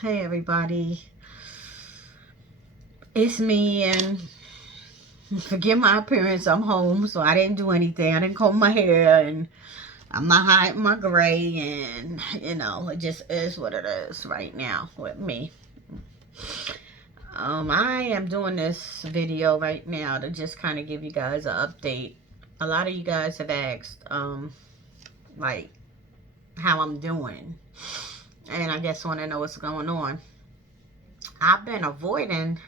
Hey everybody, it's me, and forgive my appearance. I'm home, so I didn't do anything. I didn't comb my hair, and I'm not hiding my gray, and it just is what it is right now with me. I am doing this video right now to just kind of give you guys an update. A lot of you guys have asked, like, how I'm doing, and I guess want to know what's going on. I've been avoiding,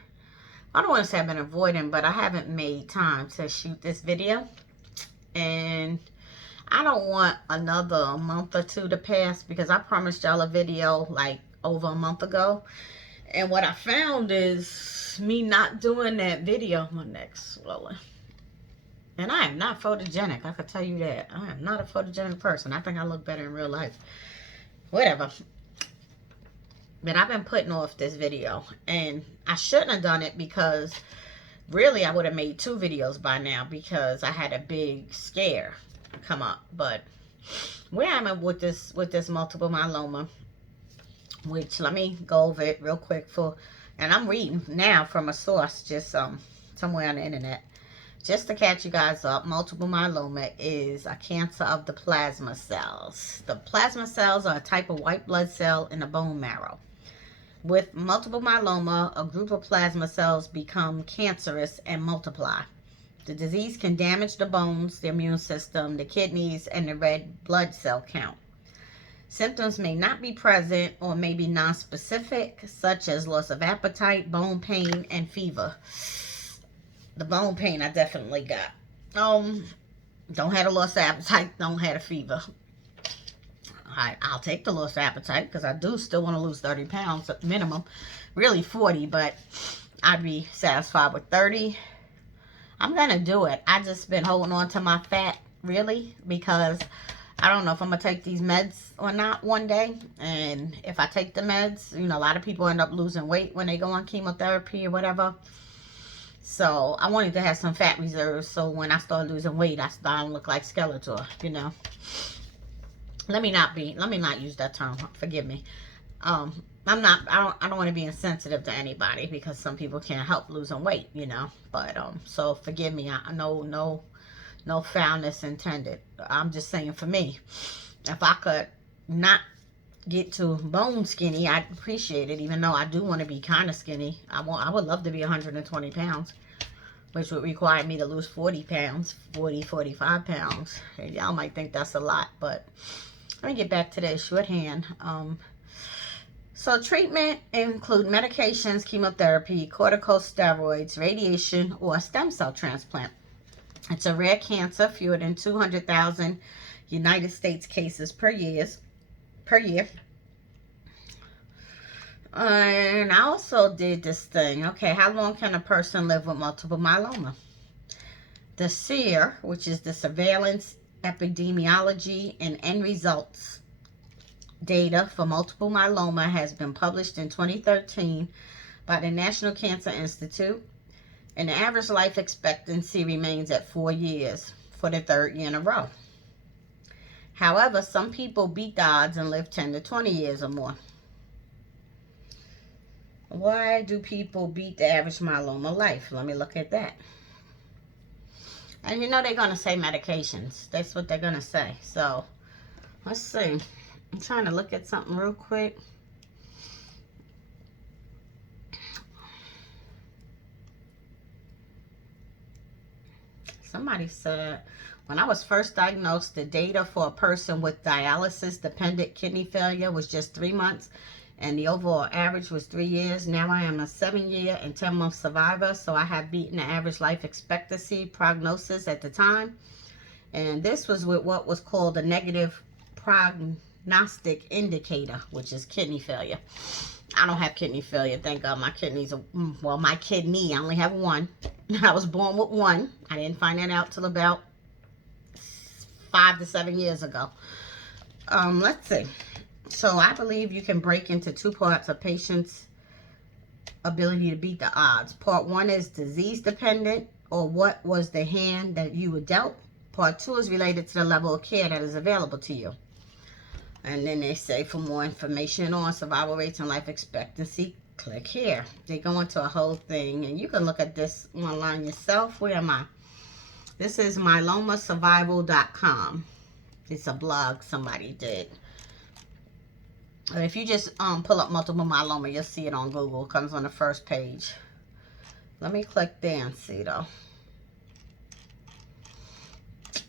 I don't want to say I've been avoiding, but I haven't made time to shoot this video. And I don't want another month or two to pass because I promised y'all a video like over a month ago. And what I found is me not doing that video, my neck's swelling. And I am not photogenic, I can tell you that. I am not a photogenic person. I think I look better in real life. Whatever. But I've been putting off this video. And I shouldn't have done it because really I would have made 2 videos by now because I had a big scare come up. But where I'm at with this multiple myeloma, which let me go over it real quick and I'm reading now from a source just somewhere on the internet. Just to catch you guys up, multiple myeloma is a cancer of the plasma cells. The plasma cells are a type of white blood cell in the bone marrow. With multiple myeloma, a group of plasma cells become cancerous and multiply. The disease can damage the bones, the immune system, the kidneys, and the red blood cell count. Symptoms may not be present or may be nonspecific, such as loss of appetite, bone pain, and fever. The bone pain I definitely got. Don't have a loss of appetite, don't have a fever. I'll take the loss of appetite because I do still want to lose 30 pounds at minimum. Really 40, but I'd be satisfied with 30. I'm going to do it. I just been holding on to my fat, really, because I don't know if I'm going to take these meds or not one day. And if I take the meds, a lot of people end up losing weight when they go on chemotherapy or whatever. So I wanted to have some fat reserves so when I start losing weight, I don't look like Skeletor, Let me not use that term. Forgive me. I don't want to be insensitive to anybody because some people can't help losing weight, But so forgive me. I no foulness intended. I'm just saying for me, if I could not get to bone skinny, I'd appreciate it. Even though I do want to be kind of skinny, I would love to be 120 pounds, which would require me to lose 40 pounds, 45 pounds. And y'all might think that's a lot, but let me get back to the issue at hand. So treatment include medications, chemotherapy, corticosteroids, radiation, or a stem cell transplant. It's a rare cancer, fewer than 200,000 United States cases per year. And I also did this thing. Okay, how long can a person live with multiple myeloma? The SEER, which is the Surveillance, Epidemiology, and End Results data for multiple myeloma, has been published in 2013 by the National Cancer Institute, and the average life expectancy remains at 4 years for the 3rd year in a row. However, some people beat the odds and live 10 to 20 years or more. Why do people beat the average myeloma life? Let me look at that. And they're going to say medications. That's what they're going to say. So, let's see. I'm trying to look at something real quick. Somebody said, when I was first diagnosed, the data for a person with dialysis-dependent kidney failure was just 3 months, and the overall average was 3 years. Now I am a 7-year and 10-month survivor, so I have beaten the average life expectancy prognosis at the time. And this was with what was called a negative prognostic indicator, which is kidney failure. I don't have kidney failure, thank God. My kidneys are, well, my kidney, I only have one. I was born with one. I didn't find that out till about 5 to 7 years ago. Let's see. So I believe you can break into 2 parts of patients' ability to beat the odds. Part 1 is disease dependent, or what was the hand that you were dealt. Part 2 is related to the level of care that is available to you. And then they say for more information on survival rates and life expectancy, click here. They go into a whole thing, and you can look at this online yourself. Where am I? This is myelomasurvival.com. It's a blog somebody did. If you just pull up multiple myeloma, you'll see it on Google. It comes on the first page. Let me click there and see though.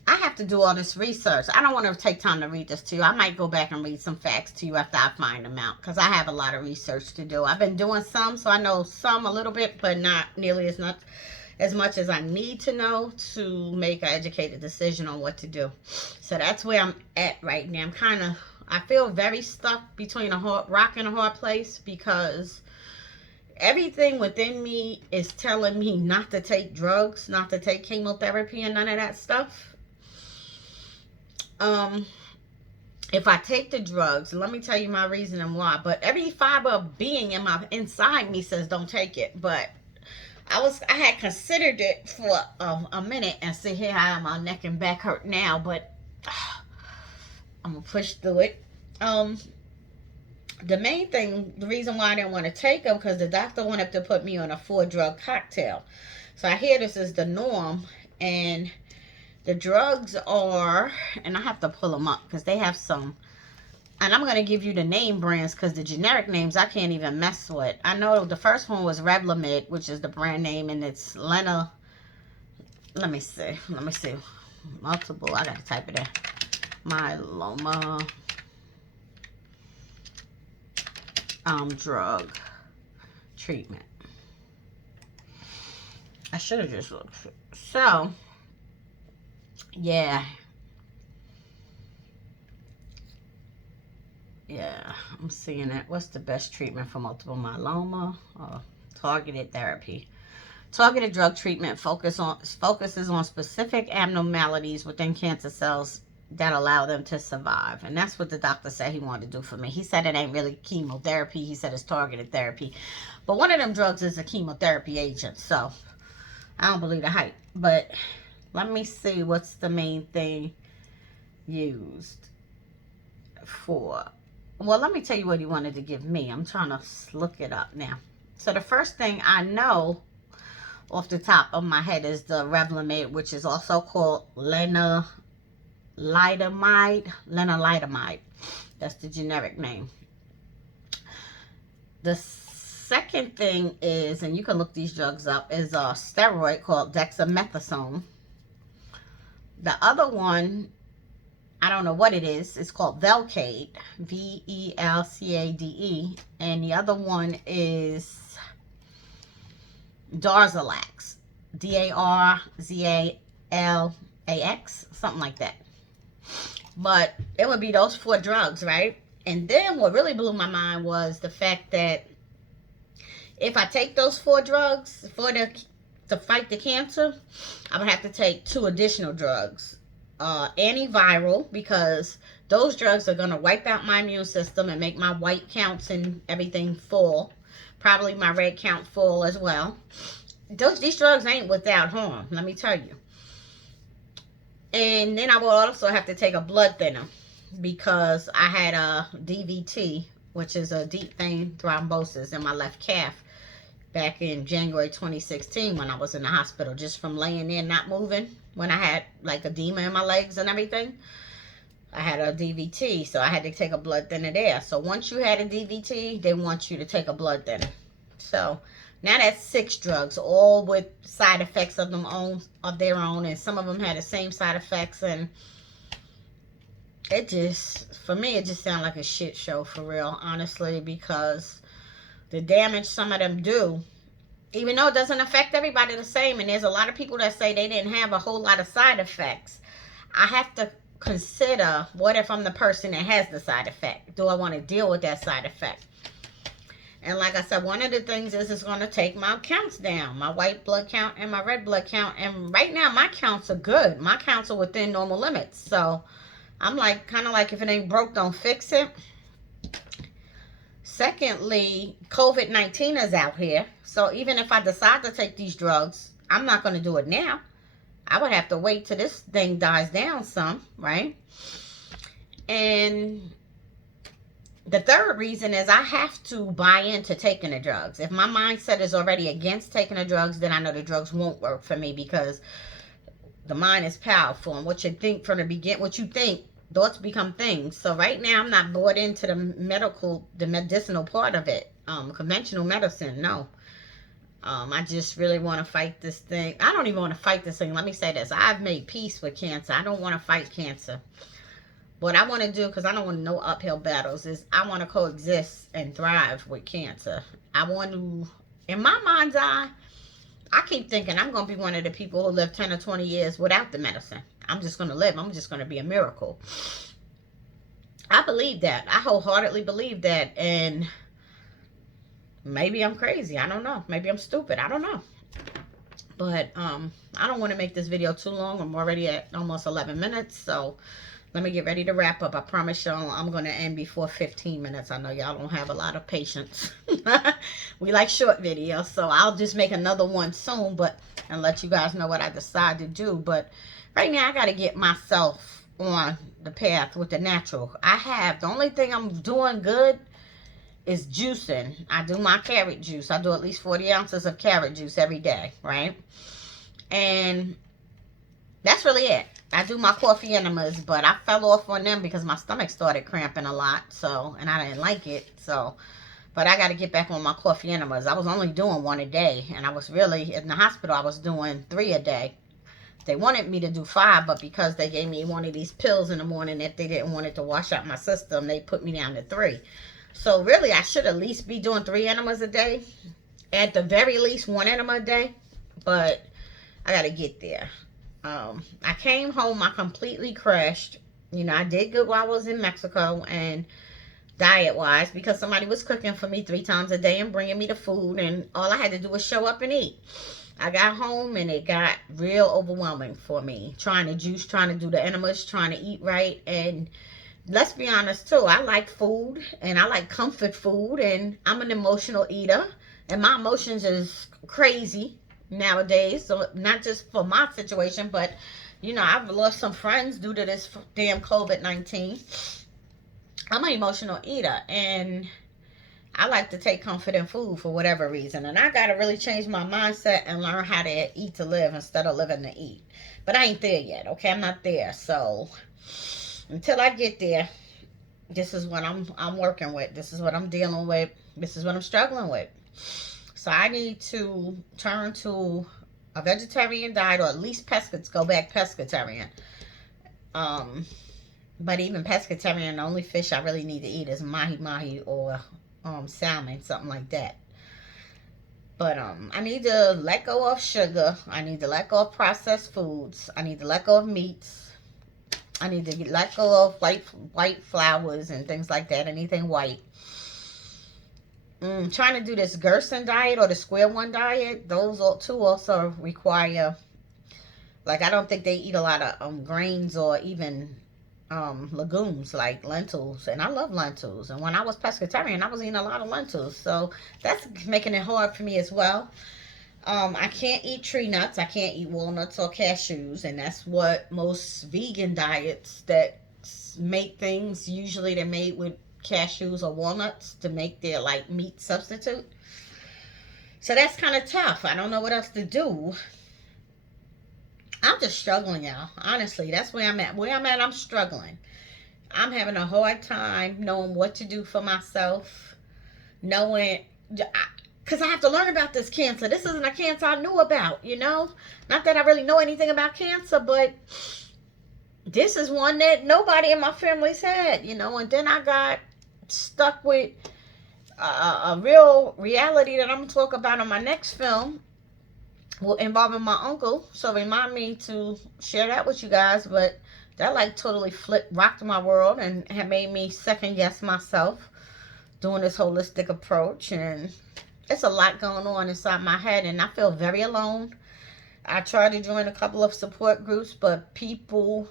I have to do all this research. I don't want to take time to read this to you. I might go back and read some facts to you after I find them out, because I have a lot of research to do. I've been doing some, so I know some a little bit, but not nearly as much as I need to know to make an educated decision on what to do. So that's where I'm at right now. I feel very stuck between a rock and a hard place, because everything within me is telling me not to take drugs, not to take chemotherapy and none of that stuff. If I take the drugs, let me tell you my reason and why. But every fiber of being inside me says don't take it. But I had considered it for a minute, and see here I am, my neck and back hurt now. But I'm gonna push through it. The main thing, the reason why I didn't want to take them, because the doctor wanted to put me on a 4-drug cocktail. So I hear this is the norm, and the drugs are, and I have to pull them up because they have some, and I'm going to give you the name brands, because the generic names I can't even mess with. I know the first one was Revlimid, which is the brand name, and it's Lena, let me see, multiple, I got to type it in, myeloma drug treatment. I should have just looked. So yeah, I'm seeing it. What's the best treatment for multiple myeloma? Targeted therapy. Targeted drug treatment focuses on specific abnormalities within cancer cells that allow them to survive. And that's what the doctor said he wanted to do for me. He said it ain't really chemotherapy. He said it's targeted therapy. But one of them drugs is a chemotherapy agent. So I don't believe the hype. But let me see what's the main thing used for. Well, let me tell you what he wanted to give me. I'm trying to look it up now. So the first thing I know off the top of my head is the Revlimid, which is also called lenalidomide. That's the generic name. The second thing is, and you can look these drugs up, is a steroid called dexamethasone. The other one, I don't know what it is. It's called Velcade, Velcade. And the other one is Darzalex, Darzalax, something like that. But it would be those 4 drugs, right? And then what really blew my mind was the fact that if I take those 4 drugs to fight the cancer, I would have to take 2 additional drugs. Antiviral, because those drugs are going to wipe out my immune system and make my white counts and everything full. Probably my red count full as well. These drugs ain't without harm, let me tell you. And then I will also have to take a blood thinner, because I had a DVT, which is a deep vein thrombosis in my left calf, back in January 2016 when I was in the hospital, just from laying there not moving, when I had like edema in my legs and everything. I had a DVT, so I had to take a blood thinner there. So once you had a DVT, they want you to take a blood thinner. So now that's 6 drugs, all with side effects of their own, and some of them had the same side effects, and it just, for me, it just sounded like a shit show, for real, honestly, because the damage some of them do, even though it doesn't affect everybody the same, and there's a lot of people that say they didn't have a whole lot of side effects, I have to consider, what if I'm the person that has the side effect? Do I want to deal with that side effect? And like I said, one of the things is it's going to take my counts down, my white blood count and my red blood count. And right now, my counts are good. My counts are within normal limits. So I'm like, kind of like, if it ain't broke, don't fix it. Secondly, COVID-19 is out here. So even if I decide to take these drugs, I'm not going to do it now. I would have to wait till this thing dies down some, right? And The third reason is I have to buy into taking the drugs. If my mindset is already against taking the drugs, then I know the drugs won't work for me, because the mind is powerful, and what you think from the beginning, what you think, thoughts become things. So right now, I'm not bought into the medicinal part of it. Conventional medicine, no. I just really want to fight this thing. I don't even want to fight this thing. Let me say this: I've made peace with cancer. I don't want to fight cancer. What I want to do, because I don't want no uphill battles, is I want to coexist and thrive with cancer. I want to, in my mind's eye, I keep thinking I'm going to be one of the people who live 10 or 20 years without the medicine. I'm just going to live. I'm just going to be a miracle. I believe that. I wholeheartedly believe that. And maybe I'm crazy. I don't know. Maybe I'm stupid. I don't know. But I don't want to make this video too long. I'm already at almost 11 minutes. So let me get ready to wrap up. I promise y'all I'm going to end before 15 minutes. I know y'all don't have a lot of patience. We like short videos, so I'll just make another one soon, and let you guys know what I decide to do. But right now, I got to get myself on the path with the natural. The only thing I'm doing good is juicing. I do my carrot juice. I do at least 40 ounces of carrot juice every day, right? And that's really it. I do my coffee enemas, but I fell off on them because my stomach started cramping a lot, and I didn't like it, but I got to get back on my coffee enemas. I was only doing one a day, and I was really, in the hospital, I was doing 3 a day. They wanted me to do 5, but because they gave me one of these pills in the morning that they didn't want it to wash out my system, they put me down to 3. So really, I should at least be doing 3 enemas a day. At the very least, 1 enema a day, but I got to get there. I came home, I completely crashed. I did good while I was in Mexico, and diet-wise, because somebody was cooking for me 3 times a day and bringing me the food, and all I had to do was show up and eat. I got home, and it got real overwhelming for me. Trying to juice, trying to do the enemas, trying to eat right, and let's be honest, too. I like food, and I like comfort food, and I'm an emotional eater, and my emotions is crazy nowadays. So not just for my situation, but I've lost some friends due to this damn COVID-19. I'm an emotional eater, and I like to take comfort in food for whatever reason, and I gotta really change my mindset and learn how to eat to live instead of living to eat. But I ain't there yet. Okay, I'm not there. So until I get there, this is what I'm working with. This is what I'm dealing with. This is what I'm struggling with. So I need to turn to a vegetarian diet, or at least go back pescatarian. But even pescatarian, the only fish I really need to eat is mahi or salmon, something like that. But I need to let go of sugar. I need to let go of processed foods. I need to let go of meats. I need to let go of white flours and things like that. Anything white. Trying to do this Gerson diet or the square one diet, those two also require, I don't think they eat a lot of grains or even legumes like lentils, and I love lentils. And when I was pescatarian, I was eating a lot of lentils, so that's making it hard for me as well. I can't eat tree nuts. I can't eat walnuts or cashews, and that's what most vegan diets that make things, usually they're made with cashews or walnuts to make their meat substitute. So that's kind of tough. I don't know what else to do. I'm just struggling, y'all. Honestly, that's where I'm at. I'm struggling. I'm having a hard time knowing what to do for myself. Because I have to learn about this cancer. This isn't a cancer I knew about, Not that I really know anything about cancer, but this is one that nobody in my family's had, And then I got stuck with a real reality that I'm going to talk about on my next film, involving my uncle. So remind me to share that with you guys. But that totally rocked my world, and had made me second guess myself doing this holistic approach. And it's a lot going on inside my head, and I feel very alone. I tried to join a couple of support groups, but people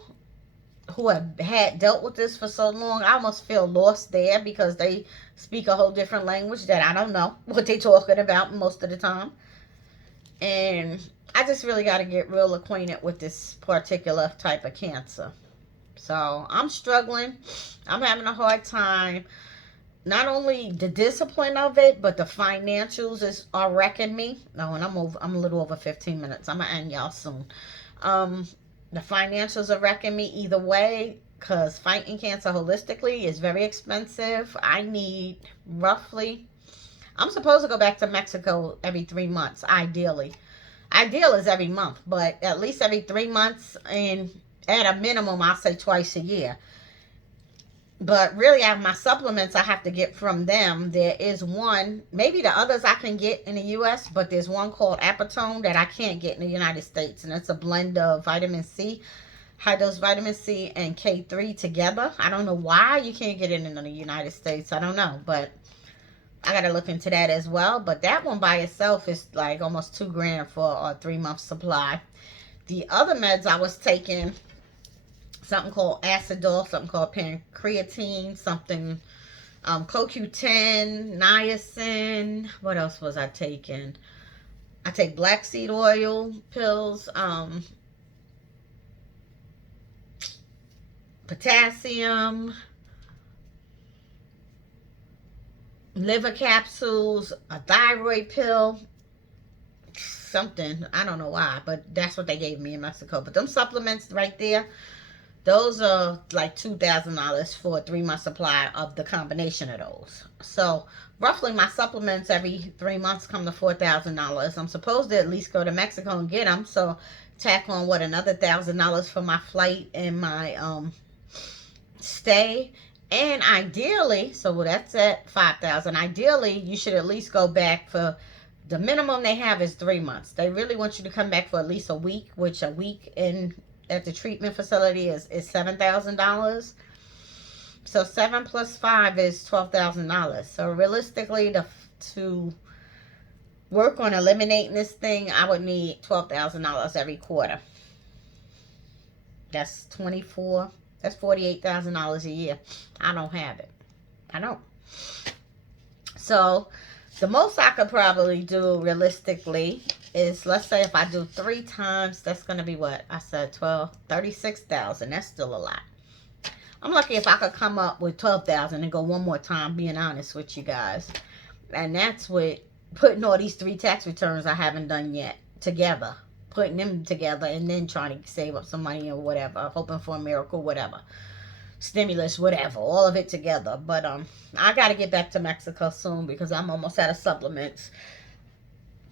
who have dealt with this for so long, I almost feel lost there, because they speak a whole different language that I don't know what they're talking about most of the time. And I just really got to get real acquainted with this particular type of cancer. So I'm struggling. I'm having a hard time. not only the discipline of it, but the financials are wrecking me. No, and I'm a little over 15 minutes. I'm gonna end y'all soon. Um, the financials are wrecking me either way, because fighting cancer holistically is very expensive. I need roughly, I'm supposed to go back to Mexico every 3 months, ideally. Ideal is every month, but at least every 3 months, and at a minimum, I'll say twice a year. But really, I have my supplements I have to get from them. There is one, maybe the others I can get in the US, but there's one called Apatone that I can't get in the United States. And it's a blend of vitamin C, high dose vitamin C, and K3 together. I don't know why you can't get it in the United States. I don't know, but I got to look into that as well. But that one by itself is like almost $2,000 for a 3 month supply. The other meds I was taking, something called Acidol, something called pancreatine, something CoQ10, niacin. What else was I taking? I take black seed oil pills, potassium, liver capsules, a thyroid pill, something. I don't know why, but that's what they gave me in Mexico. But them supplements right there, those are like $2,000 for a 3 month supply of the combination of those. So roughly my supplements every 3 months come to $4,000. I'm supposed to at least go to Mexico and get them. So tack on what, another $1,000 for my flight and my stay. And ideally, so that's at $5,000. Ideally, you should at least go back for the minimum they have is 3 months. They really want you to come back for at least a week, which a week in at the treatment facility is $7,000. So 7 plus 5 is $12,000. So realistically, to work on eliminating this thing, I would need $12,000 every quarter. That's 24. That's $48,000 a year. I don't have it. I don't. So the most I could probably do realistically is, let's say if I do 3 times, that's going to be what? I said 12, 36,000. That's still a lot. I'm lucky if I could come up with 12,000 and go one more time, being honest with you guys. And that's with putting all these 3 tax returns I haven't done yet together. Putting them together and then trying to save up some money or whatever. Hoping for a miracle, whatever. Stimulus, whatever. All of it together. But I got to get back to Mexico soon because I'm almost out of supplements.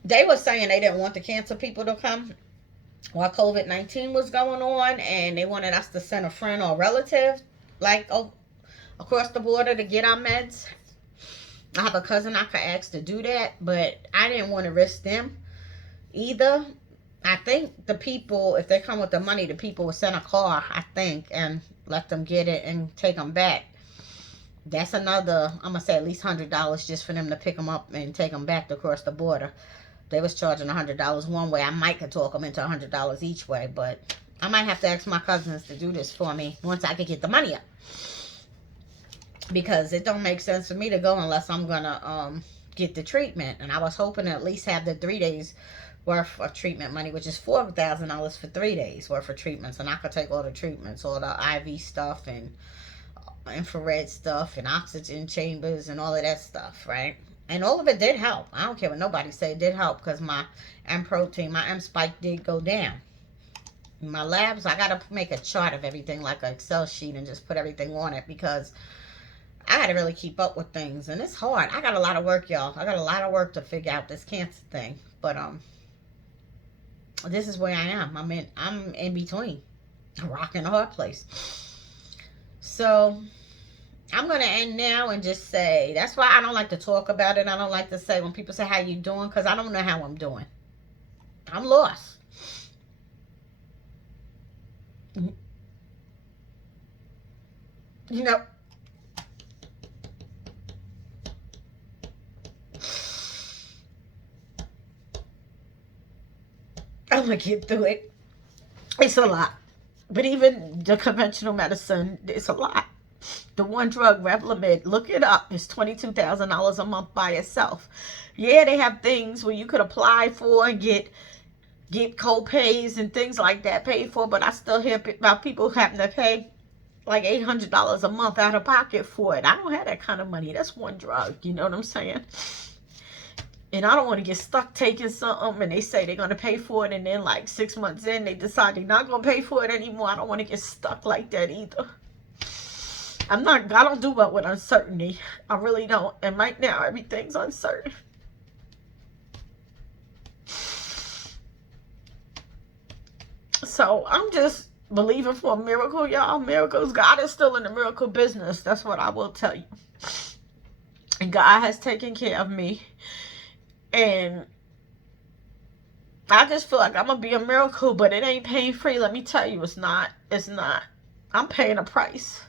They were saying they didn't want the cancer people to come while COVID-19 was going on, and they wanted us to send a friend or a relative like across the border to get our meds. I have a cousin I could ask to do that, but I didn't want to risk them either. I think the people, if they come with the money, the people will send a car, I think, and let them get it and take them back. That's another, I'm going to say at least $100 just for them to pick them up and take them back across the border. They was charging $100 one way. I might could talk them into $100 each way, but I might have to ask my cousins to do this for me once I can get the money up. Because it don't make sense for me to go unless I'm going to get the treatment. And I was hoping to at least have the 3 days worth of treatment money, which is $4,000 for 3 days worth of treatments. And I could take all the treatments, all the IV stuff and infrared stuff and oxygen chambers and all of that stuff, right? And all of it did help. I don't care what nobody say, it did help because my M protein, my M spike did go down. In my labs, I got to make a chart of everything, like an Excel sheet, and just put everything on it because I got to really keep up with things. And it's hard. I got a lot of work, y'all. I got a lot of work to figure out this cancer thing. But this is where I am. I'm in between. A rock and a hard place. So I'm going to end now and just say, that's why I don't like to talk about it. I don't like to say when people say, how you doing? Because I don't know how I'm doing. I'm lost. You know, I'm going to get through it. It's a lot. But even the conventional medicine, it's a lot. The one drug, Revlimid, look it up. It's $22,000 a month by itself. Yeah, they have things where you could apply for and get co-pays and things like that paid for, but I still hear about people having to pay like $800 a month out of pocket for it. I don't have that kind of money. That's one drug. You know what I'm saying? And I don't want to get stuck taking something and they say they're going to pay for it, and then like 6 months in they decide they're not going to pay for it anymore. I don't want to get stuck like that either. I don't do well with uncertainty. I really don't. And right now everything's uncertain. So I'm just believing for a miracle, y'all. Miracles. God is still in the miracle business. That's what I will tell you. And God has taken care of me. And I just feel like I'm going to be a miracle, but it ain't pain free. Let me tell you, it's not. It's not. I'm paying a price.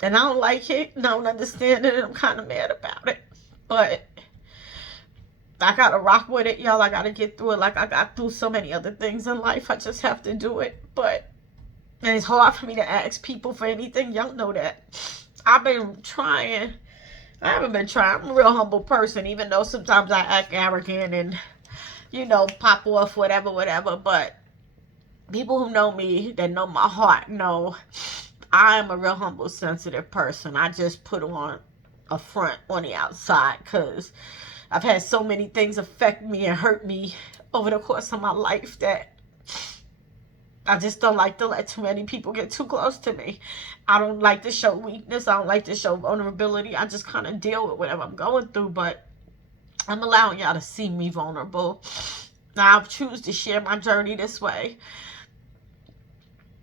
And I don't like it. I don't understand it. And I'm kind of mad about it. But I got to rock with it, y'all. I got to get through it like I got through so many other things in life. I just have to do it. And it's hard for me to ask people for anything. Y'all know that. I've been trying. I haven't been trying. I'm a real humble person, even though sometimes I act arrogant and, you know, pop off, whatever. But people who know me, that know my heart, know I'm a real humble, sensitive person. I just put on a front on the outside because I've had so many things affect me and hurt me over the course of my life that I just don't like to let too many people get too close to me. I don't like to show weakness. I don't like to show vulnerability. I just kind of deal with whatever I'm going through, but I'm allowing y'all to see me vulnerable. Now, I choose to share my journey this way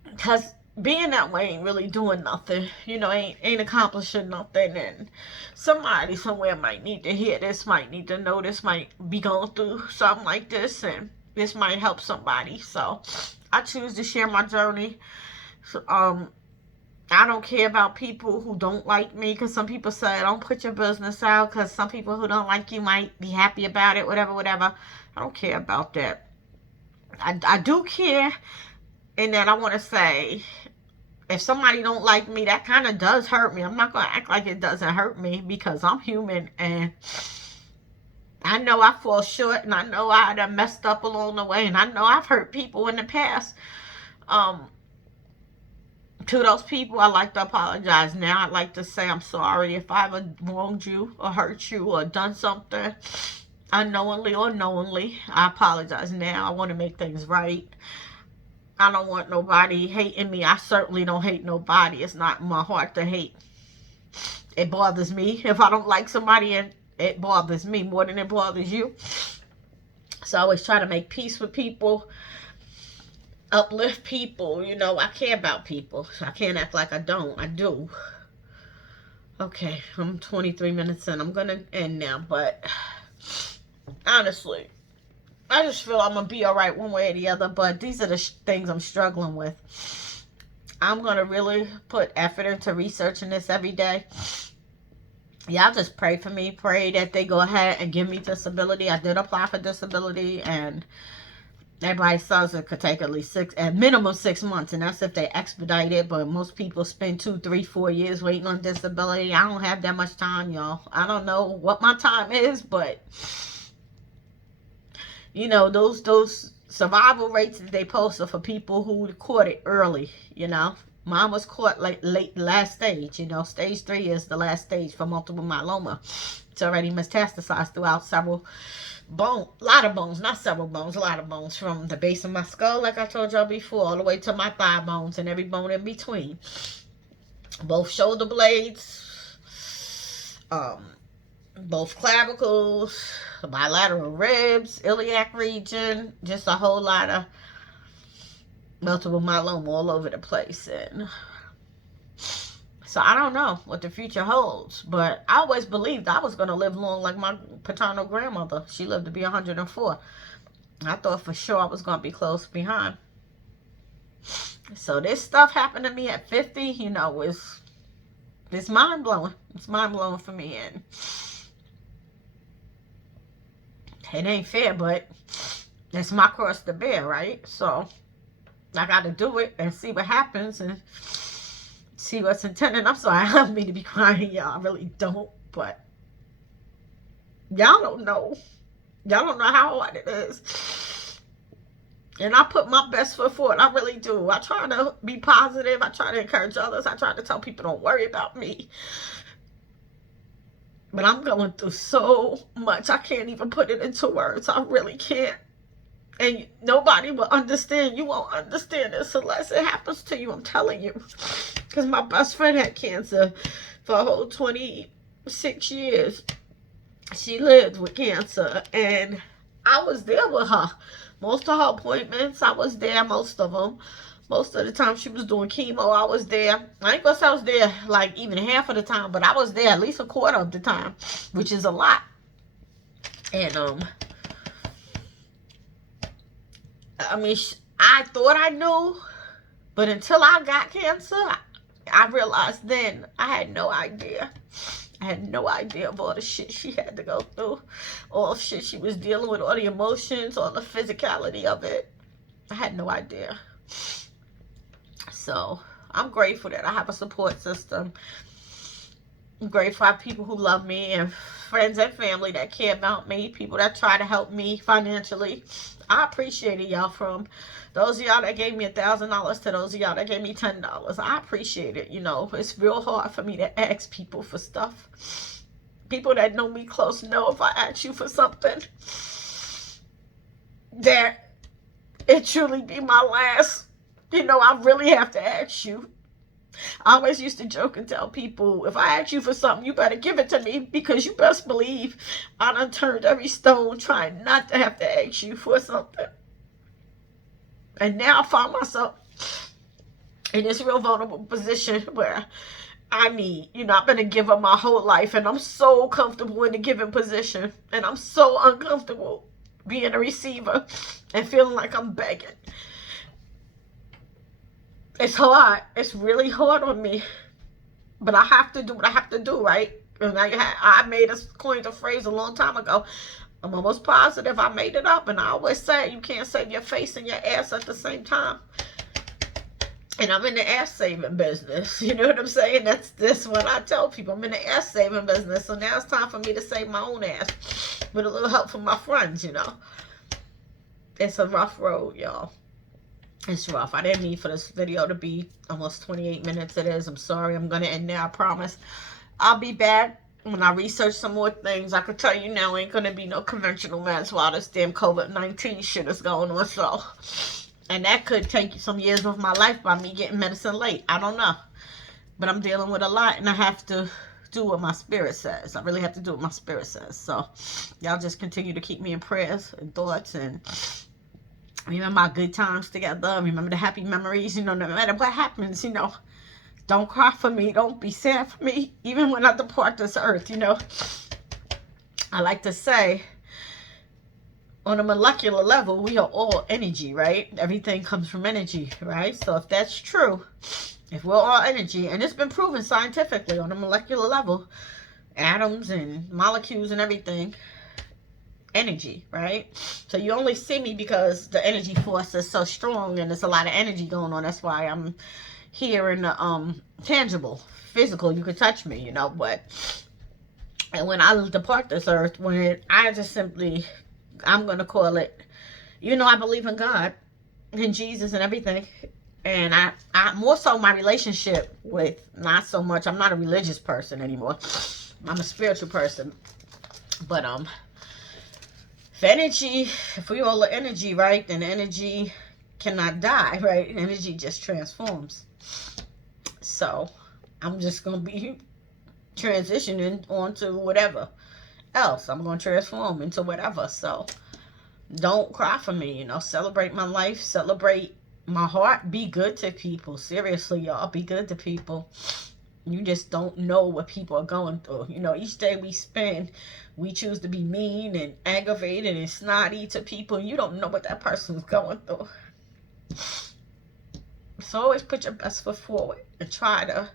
because being that way ain't really doing nothing. You know, ain't accomplishing nothing, and somebody somewhere might need to hear this, might need to know this, might be going through something like this, and this might help somebody. So I choose to share my journey. So, I don't care about people who don't like me, because some people say don't put your business out because some people who don't like you might be happy about it, whatever. I don't care about that. I do care in that I want to say, if somebody don't like me, that kind of does hurt me. I'm not going to act like it doesn't hurt me, because I'm human, and I know I fall short, and I know I done messed up along the way, and I know I've hurt people in the past. To those people, I like to apologize now. I'd like to say I'm sorry if I ever wronged you or hurt you or done something unknowingly or knowingly. I apologize now. I want to make things right. I don't want nobody hating me. I certainly don't hate nobody. It's not in my heart to hate. It bothers me. If I don't like somebody, it bothers me more than it bothers you. So I always try to make peace with people, uplift people. You know, I care about people. So I can't act like I don't. I do. Okay, I'm 23 minutes in. I'm going to end now. But honestly, I just feel I'm going to be all right one way or the other. But these are the things I'm struggling with. I'm going to really put effort into researching this every day. Y'all just pray for me. Pray that they go ahead and give me disability. I did apply for disability, and everybody says it could take at minimum 6 months, and that's if they expedite it. But most people spend 2, 3, 4 years waiting on disability. I don't have that much time, y'all. I don't know what my time is, but you know, those survival rates that they post are for people who caught it early. You know, mine was caught like late last stage. You know, stage 3 is the last stage for multiple myeloma. It's already metastasized throughout several bones, a lot of bones, not several bones, a lot of bones, from the base of my skull, like I told y'all before, all the way to my thigh bones and every bone in between. Both shoulder blades, both clavicles, bilateral ribs, iliac region, just a whole lot of multiple myeloma all over the place. And so I don't know what the future holds, but I always believed I was going to live long like my paternal grandmother. She lived to be 104. I thought for sure I was going to be close behind. So this stuff happened to me at 50, you know, it's mind-blowing. It's mind-blowing for me, and it ain't fair, but it's my cross to bear, right? So I got to do it and see what happens and see what's intended. I'm sorry, I don't mean to be crying, y'all. I really don't, but y'all don't know. Y'all don't know how hard it is. And I put my best foot forward. I really do. I try to be positive. I try to encourage others. I try to tell people don't worry about me. But I'm going through so much. I can't even put it into words. I really can't. And nobody will understand. You won't understand this unless it happens to you. I'm telling you. Because my best friend had cancer for a whole 26 years. She lived with cancer. And I was there with her. Most of her appointments, I was there, most of them. Most of the time she was doing chemo, I was there. I ain't gonna say I was there like even half of the time, but I was there at least a quarter of the time, which is a lot. And I mean, I thought I knew, but until I got cancer, I realized then I had no idea. I had no idea of all the shit she had to go through, all the shit she was dealing with, all the emotions, all the physicality of it. I had no idea. So I'm grateful that I have a support system. I'm grateful I have people who love me and friends and family that care about me, people that try to help me financially. I appreciate it, y'all. From those of y'all that gave me $1,000 to those of y'all that gave me $10. I appreciate it. You know, it's real hard for me to ask people for stuff. People that know me close know if I ask you for something, that it truly be my last. You know, I really have to ask you. I always used to joke and tell people, if I ask you for something, you better give it to me, because you best believe I done turned every stone trying not to have to ask you for something. And now I find myself in this real vulnerable position where I need, you know, I've been a giver my whole life, and I'm so comfortable in the giving position, and I'm so uncomfortable being a receiver and feeling like I'm begging. It's hard. It's really hard on me. But I have to do what I have to do, right? And I made a coined a phrase a long time ago. I'm almost positive I made it up. And I always say you can't save your face and your ass at the same time. And I'm in the ass saving business. You know what I'm saying? That's what I tell people. I'm in the ass saving business. So now it's time for me to save my own ass with a little help from my friends, you know. It's a rough road, y'all. It's rough. I didn't mean for this video to be almost 28 minutes. It is. I'm sorry. I'm going to end there. I promise. I'll be back when I research some more things. I can tell you now, ain't going to be no conventional meds while this damn COVID-19 shit is going on. So, and that could take some years of my life by me getting medicine late. I don't know. But I'm dealing with a lot, and I have to do what my spirit says. I really have to do what my spirit says. So, y'all just continue to keep me in prayers and thoughts, and remember my good times together. Remember the happy memories. You know, no matter what happens, you know, don't cry for me. Don't be sad for me. Even when I depart this earth, you know. I like to say, on a molecular level, we are all energy, right? Everything comes from energy, right? So if that's true, if we're all energy, and it's been proven scientifically on a molecular level, atoms and molecules and everything, energy, right? So you only see me because the energy force is so strong and there's a lot of energy going on. That's why I'm here in the tangible, physical. You can touch me, you know. But and when I depart this earth, when I just simply, I'm gonna call it, you know, I believe in God and Jesus and everything. And I more so my relationship with, not so much, I'm not a religious person anymore. I'm a spiritual person. But if energy, if we all are energy, right, then energy cannot die, right? Energy just transforms. So I'm just going to be transitioning onto whatever else. I'm going to transform into whatever. So don't cry for me, you know. Celebrate my life. Celebrate my heart. Be good to people. Seriously, y'all. Be good to people. You just don't know what people are going through. You know, each day we spend, we choose to be mean and aggravated and snotty to people. And you don't know what that person's going through. So always put your best foot forward and try to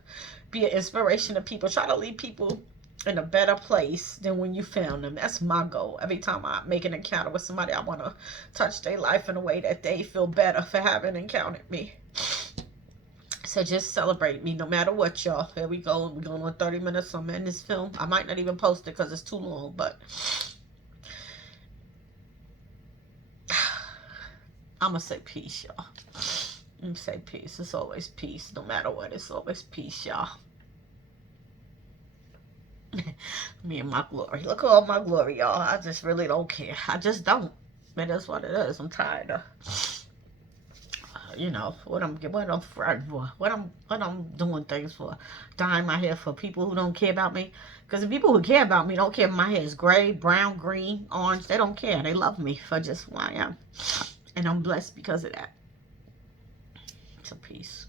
be an inspiration to people. Try to leave people in a better place than when you found them. That's my goal. Every time I make an encounter with somebody, I want to touch their life in a way that they feel better for having encountered me. So just celebrate me no matter what, y'all. Here we go. We're going on 30 minutes. I'm in this film. I might not even post it because it's too long, but I'm going to say peace, y'all. I'm going to say peace. It's always peace. No matter what, it's always peace, y'all. Me and my glory. Look at all my glory, y'all. I just really don't care. I just don't. But that's what it is. I'm tired of, you know, what I'm fighting for. What I'm doing things for. Dyeing my hair for people who don't care about me. Because the people who care about me don't care if my hair is gray, brown, green, orange. They don't care. They love me for just who I am. And I'm blessed because of that. So peace.